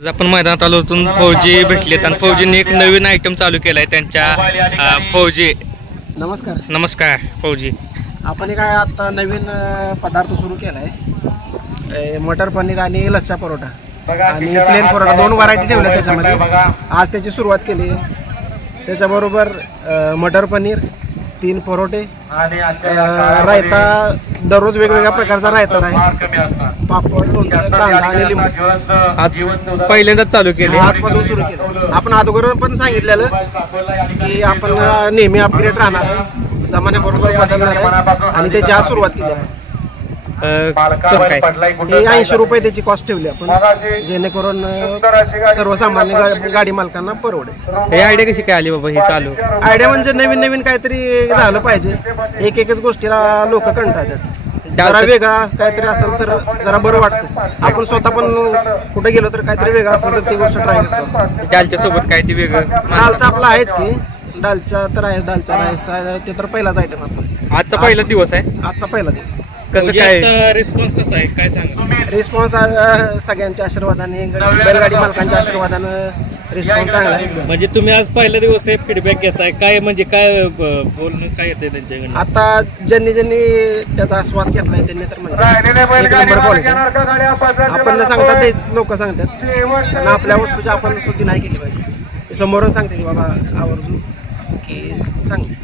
आपण मैदानात आलो होतो, फौजी भेटलेत आणि फौजींनी एक नवीन आयटम चालू केलाय त्यांच्या फौजी. नमस्कार. नमस्कार फौजी. आपण काय आता नवीन पदार्थ सुरू केलाय, मटर पनीर आणि लच्छा परोठा आणि प्लेन परोठा, 2 व्हरायटी ठेवल्या त्याच्यामध्ये. आज त्याची सुरुवात केली. त्याच्याबरोबर मटर पनीर, 3 परोठे, रायता, दररोज वेगवेगळ्या प्रकारचा रायता आहे, पापड, लोणचं, कांदा आणि लिंबू. आज पहिल्यांदाच चालू केले, आजपासून सुरू केलं. आपण अगोदर पण सांगितलेलं की आपण नेहमी अपग्रेड राहणार आहे, जमान्याबरोबर बदलणार आहे आणि त्याची आज सुरुवात केली आपण. हे 80 रुपये त्याची कॉस्ट ठेवली आपण, जेणेकरून सर्वसामान्य गाडी मालकांना परवडेल. हे आयडिया कशी काय आली बाबा ही चालू? आयडिया म्हणजे नवीन नवीन काहीतरी झालं पाहिजे. एकच गोष्टीला लोक कंटाळतात. जरा वेगळा काहीतरी असेल तर जरा बरं वाटतं. आपण स्वतः पण कुठे गेलो तर काहीतरी वेगळं असलं तर ती गोष्ट ट्राय करतो. दालच्या सोबत काय ते वेगळं? दालचा आपला आहेच की, दालचा तर आहे, दालचा राईस ते तर पहिलाच आयटम आपला. आजचा पहिला दिवस आहे. आजचा पहिला दिवस. कसं काय रिस्पॉन्स कसा आहे काय सांगा? रिस्पॉन्स सगळ्यांच्या आशीर्वादाने, बैलगाडी मालकांच्या आशीर्वादानं रिस्पॉन्स चांगला आहे. म्हणजे तुम्ही आज पहिला दिवस आहे, फीडबॅक घेताय काय, म्हणजे काय बोलणं काय येते त्यांच्याकडे? आता ज्यांनी त्याचा आस्वाद घेतलाय त्यांनी तर म्हणजे एक नंबर क्वालिटी. आपण न सांगता तेच लोक सांगतात, त्यांना आपल्या वस्तूची आपण स्तुती नाही केली पाहिजे. समोरून सांगते की बाबा आवर्जून की चांगली.